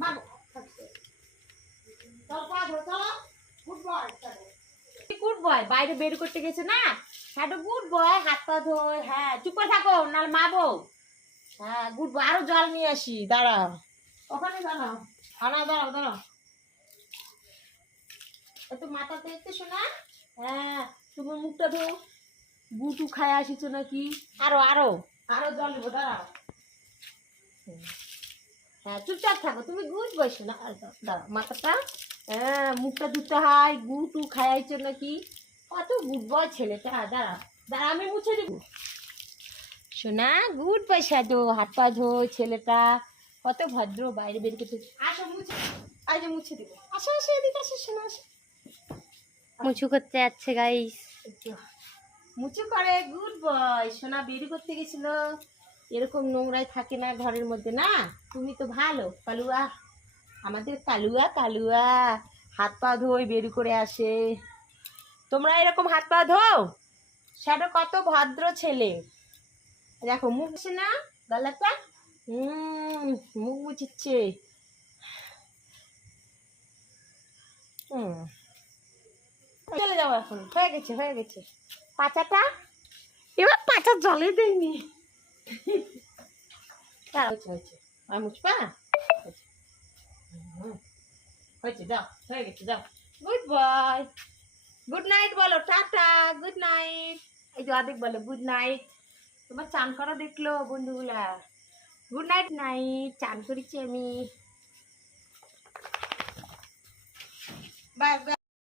মাগো চল পা ধরো চলো গুড বয় গুড বয় বাইরে বের করতে গেছে না হ্যাঁ গুড বয় হাত পা ধোয় হ্যাঁ চুপ করে থাকো নাহলে মারবো হ্যাঁ গুড বয় আরো জল নিয়ে আসি দাঁড়াও ওখানে দাঁড়াও দাঁড়াও দাঁড়াও একটু মাথাতে একটু শোনা হ্যাঁ তুমি মুখটা ধো গুটু খায় আসিছো নাকি আরো আরো আরো জল নেবো দাঁড়াও হ্যাঁ চুপচাপ থাকো তুমি গুড বসো না দাঁড়াও মাথাটা হ্যাঁ মুখটা ধুতে হয় গুটু খাইছো নাকি কত গুড বয় ছেলেটা দাঁড়াও দাঁড়া আমি মুছে দিব শোনা গুড পয়সা দো হাত পা ধো ছেলেটা কত ভদ্র বাইরে বের করতে আসো মুছে আজ মুছে দিব আসো আসো এদিকে আসো শোনা আসো মুচু করতে যাচ্ছে গাইস। মুচু করে গুড বয় সোনা বেরি করতে গেছিল এরকম নোংরায় থাকে না ঘরের মধ্যে না তুমি তো ভালো কালুয়া আমাদের কালুয়া কালুয়া হাত পা ধোয় বেরি করে আসে তোমরা এরকম হাত পা ধো সেটা কত ভদ্র ছেলে দেখো মুখ মুছে না গলাটা মুখ মুছিচ্ছে চলে যাবো এখন হয়ে গেছে পাচাটা এবার পাচা জলে দেয়নি হয়েছে আর মুছপা হয়েছে যাও হয়ে গেছে যাও গুড বয় গুড নাইট বলো টাটা গুড নাইট এই যে অধিক বলো গুড নাইট তোমার চান করা দেখলো বন্ধুগুলা গুড নাইট নাইট চান করেছি আমি বাই